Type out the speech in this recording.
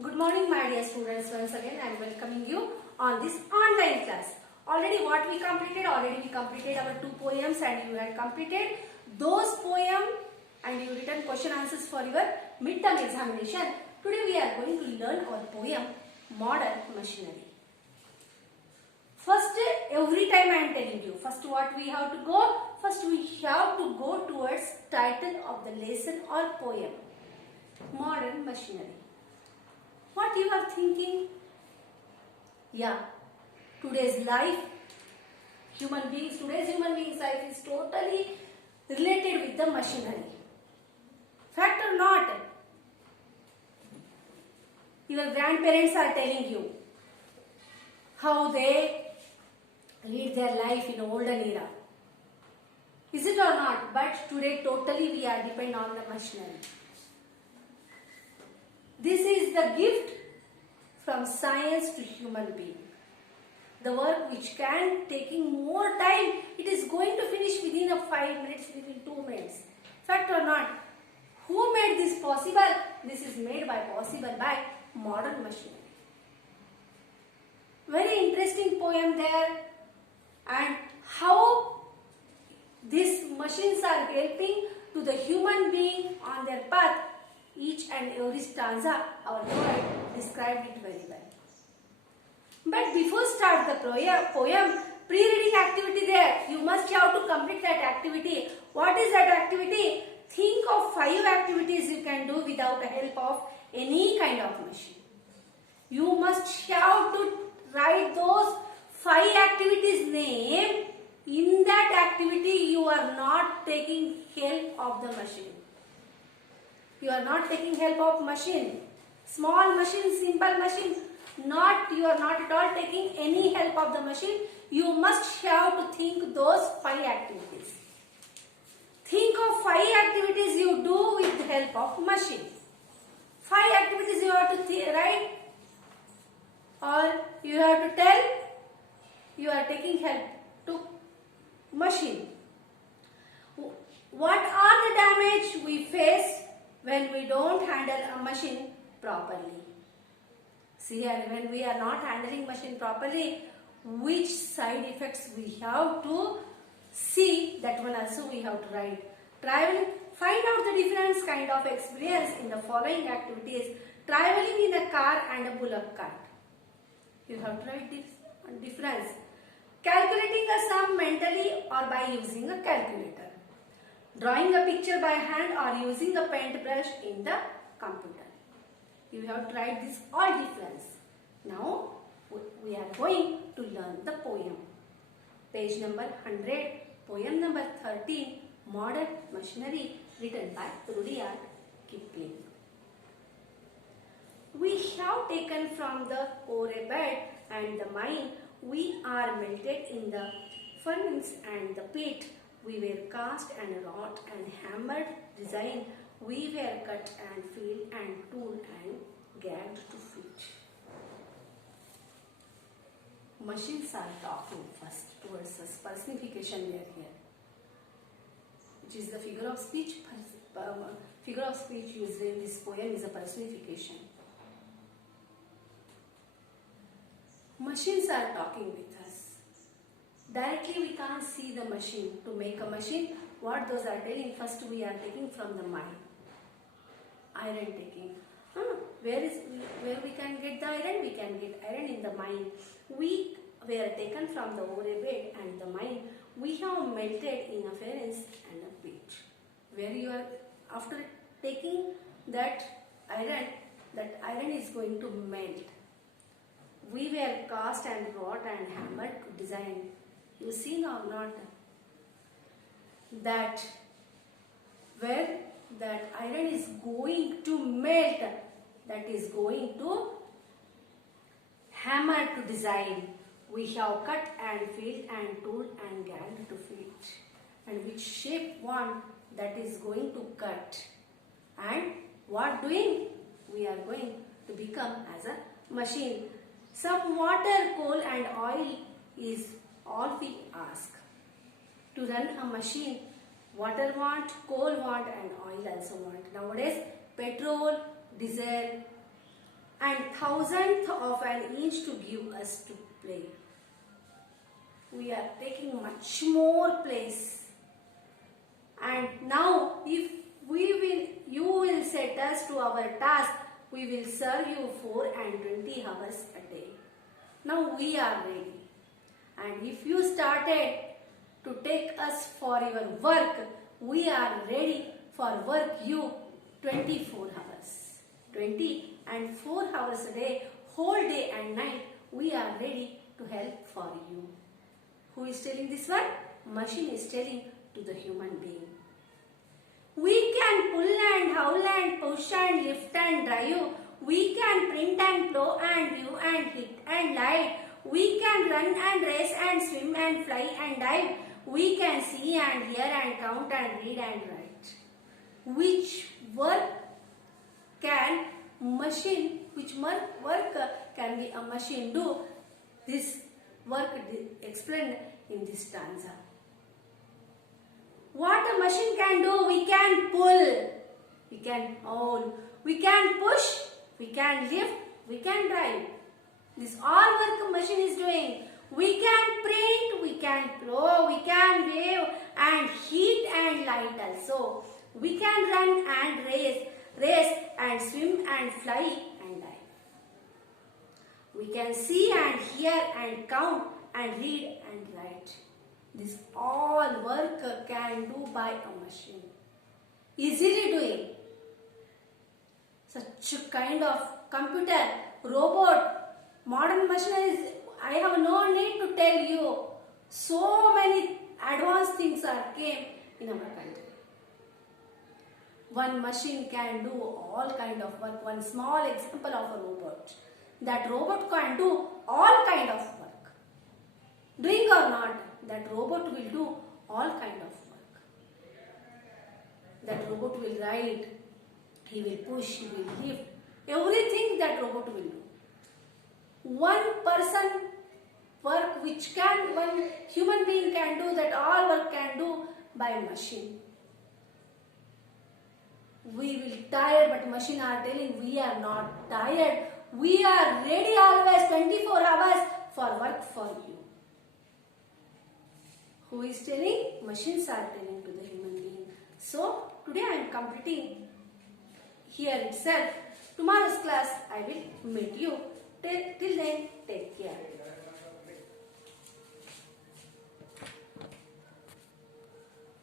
Good morning, my dear students. Once again, I am welcoming you on this online class. Already what we completed? Already we completed our 2 poems and you had completed those poems and you written question answers for your midterm examination. Today we are going to learn our poem, Modern Machinery. First, every time I am telling you, first what we have to go? First we have to go towards title of the lesson or poem, Modern Machinery. What you are thinking? Yeah, today's life, today's human beings life is totally related with the machinery. Fact or not? Your grandparents are telling you how they lead their life in olden era. Is it or not? But today totally we are dependent on the machinery. This is the gift from science to human being. The work which can taking more time, it is going to finish within 5 minutes, within 2 minutes. Fact or not? Who made this possible? This is made possible by modern machinery. Very interesting poem there, and how these machines are helping to the human being on their path. Each and every stanza, our poet described it very well. But before start the poem, pre-reading activity there. You must have to complete that activity. What is that activity? Think of 5 activities you can do without the help of any kind of machine. You must have to write those 5 activities name. In that activity, you are not taking help of the machine. You are not taking help of machine. Small machine, simple machine. You are not at all taking any help of the machine. You must have to think those 5 activities. Think of 5 activities you do with the help of machine. 5 activities you have to write, or you have to tell you are taking help to machine. What are the damage we face when we don't handle a machine properly? See, when we are not handling machine properly, which side effects we have to see, that one also we have to write. Find out the different kind of experience in the following activities. Traveling in a car and a bullock cart. You have to write this difference. Calculating a sum mentally or by using a calculator. Drawing a picture by hand or using a paintbrush in the computer. You have to write this all difference. Now we are going to learn the poem. Page number 100, poem number 13, Modern Machinery, written by Rudyard Kipling. We have taken from the ore bed and the mine. We are melted in the furnace and the pit. We were cast and wrought and hammered, designed. We were cut and filled and tooled and gagged to fit. Machines are talking first towards us. Personification we are here, which is the figure of speech. Figure of speech used in this poem is a personification. Machines are talking with us. Directly we can't see the machine. To make a machine, what those are telling, first we are taking from the mine. Iron taking. Where we can get the iron? We can get iron in the mine. We were taken from the ore bed and the mine. We have melted in a furnace and a pit. Where you are, after taking that iron is going to melt. We were cast and wrought and hammered to design. You see now not that where that iron is going to melt, that is going to hammer to design. We have cut and filled and tooled and gagged to fit. And which shape one, that is going to cut. And what doing? We are going to become as a machine. Some water, coal and oil is all we ask. To run a machine, water want, coal want and oil also want. Nowadays, petrol, diesel, and thousandth of an inch to give us to play. We are taking much more place. And now if you will set us to our task, we will serve you 4 and 20 hours a day. Now we are ready. And if you started to take us for your work, we are ready for work you 24 hours. 20 and 4 hours a day, whole day and night, we are ready to help for you. Who is telling this one? Machine is telling to the human being. We can pull and howl and push and lift and drive. We can print and blow and view and hit and light. We can run and race and swim and fly and dive. We can see and hear and count and read and write. Which work can can be a machine do? This work explained in this stanza. What a machine can do? We can pull, we can haul, we can push, we can lift, we can drive. This all work a machine is doing. We can print, we can blow, we can wave and heat and light also. We can run and race and swim and fly and dive. We can see and hear and count and read and write. This all work can do by a machine. Easily doing. Such a kind of computer, robot, modern machinery, I have no need to tell you. So many advanced things are came in our country. One machine can do all kind of work. One small example of a robot. That robot can do all kind of work. Doing or not, that robot will do all kind of work. That robot will ride, he will push, he will lift. Everything that robot will do. One person work which one human being can do, that all work can do by a machine. We will tired, but machine are telling we are not tired. We are ready always 24 hours for work for you. Who is telling? Machines are telling to the human being. So today I am completing here itself. Tomorrow's class I will meet you. Till then, take care.